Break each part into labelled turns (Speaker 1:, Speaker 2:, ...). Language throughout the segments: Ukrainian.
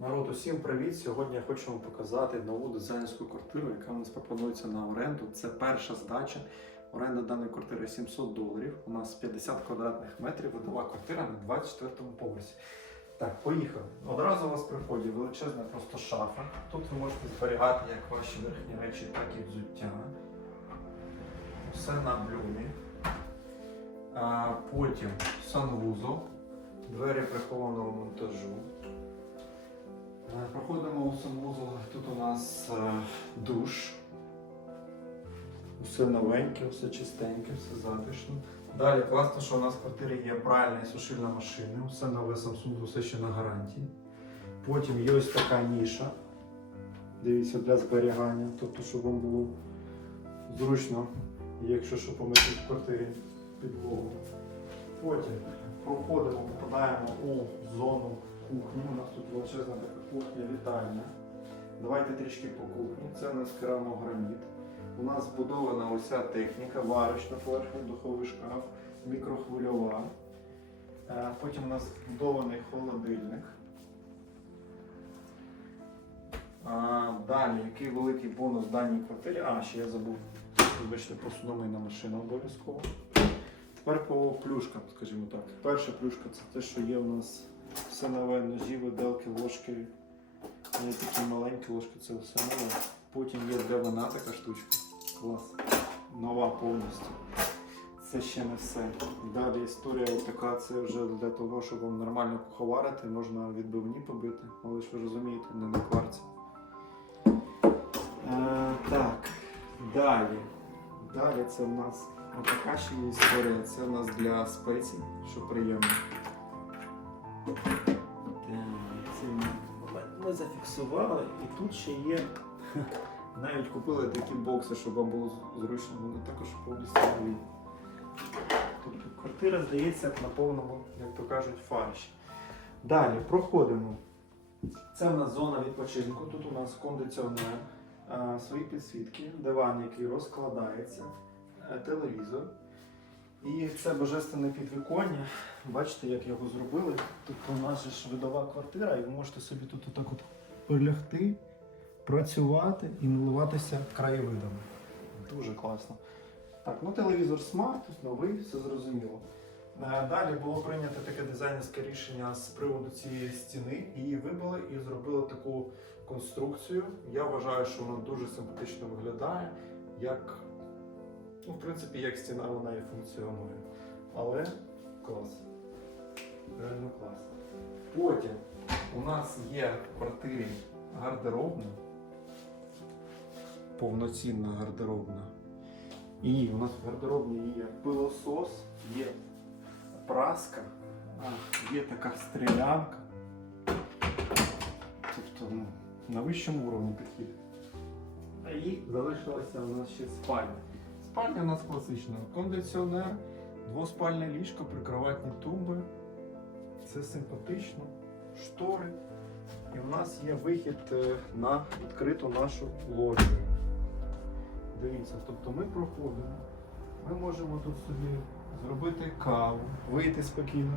Speaker 1: Народ, усім привіт! Сьогодні я хочу вам показати нову дизайнерську квартиру, яка у нас пропонується на оренду. Це перша здача. Оренда даної квартири 700 доларів. У нас 50 квадратних метрів, видова квартира на 24-му поверсі. Так, поїхали. Одразу у вас при вході величезна просто шафа. Тут ви можете зберігати як ваші верхні речі, так і взуття. Все на блюмі. Потім санвузол, двері прихованого монтажу. Нас е, душ. Все новеньке, все чистеньке, все затишно. Далі класно, що у нас в квартирі є пральна і сушильна машина, все нове Samsung, все ще на гарантії. Потім є ось така ніша. Дивіться, для зберігання, тобто, щоб вам було зручно, якщо що помити в квартирі підлогу. Потім проходимо, попадаємо у зону кухні. У нас тут величезна така кухня вітальня. Давайте трішки по кухні. Це у нас керамограніт. У нас збудована ося техніка, варочна поверхня, духовий шкаф, мікрохвильова. Е, Потім у нас збудований холодильник. А, далі, який великий бонус в даній квартирі. А, ще я забув, вибачте, посудомийна машина обов'язково. Тепер по плюшкам, скажімо так. Перша плюшка це те, що є у нас все нове, ножі, виделки, ложки. Є такі маленькі ложки, це все нове. Потім є де вона така штучка. Клас. Нова повністю. Це ще не все. Далі історія така, це вже для того, щоб вам нормально куховарити, можна відбивні побити, але ж ви розумієте, не на кварці. Е, так, далі. Далі це в нас отака ще є історія. Це в нас для спецій, що приємно. Ми зафіксували, і тут ще є. Навіть купили такі бокси, щоб вам було зручно, вони також повністю нові. Тобто квартира здається на повному, як то кажуть, фарші. Далі проходимо. Це в нас зона відпочинку. Тут у нас кондиціонер, свої підсвітки, диван, який розкладається, е, телевізор. І це божественне підвіконня. Бачите, як його зробили. Тобто у нас ж видова квартира, і ви можете собі тут отак от полягти, працювати і милуватися краєвидами. Дуже класно. Так, ну телевізор смарт, новий, все зрозуміло. Е, Далі було прийнято таке дизайнерське рішення з приводу цієї стіни. Її вибили і зробили таку конструкцію. Я вважаю, що вона дуже симпатично виглядає, як, ну, в принципі, як стіна вона і функціонує. Але клас. Реально клас. Потім у нас є в квартирі гардеробна, повноцінна гардеробна. І у нас в гардеробні є пилосос, є праска, є така стрілянка. Тобто ну, на вищому уровні підхід. А і залишилася у нас ще спальня. Спальня у нас класична. Кондиціонер, двоспальне ліжко, прикроватні тумби. Це симпатично. Штори. І у нас є вихід е, на відкриту нашу ложу. Дивіться, тобто ми проходимо, ми можемо тут собі зробити каву, вийти спокійно,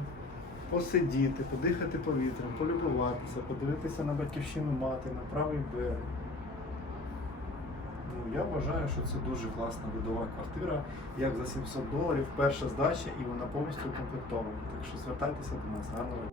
Speaker 1: посидіти, подихати повітрям, полюбуватися, подивитися на батьківщину мати, на правий берег. Я вважаю, що це дуже класна видова квартира, як за 700 доларів, перша здача і вона повністю укомплектована. Так що звертайтеся до нас, гарного.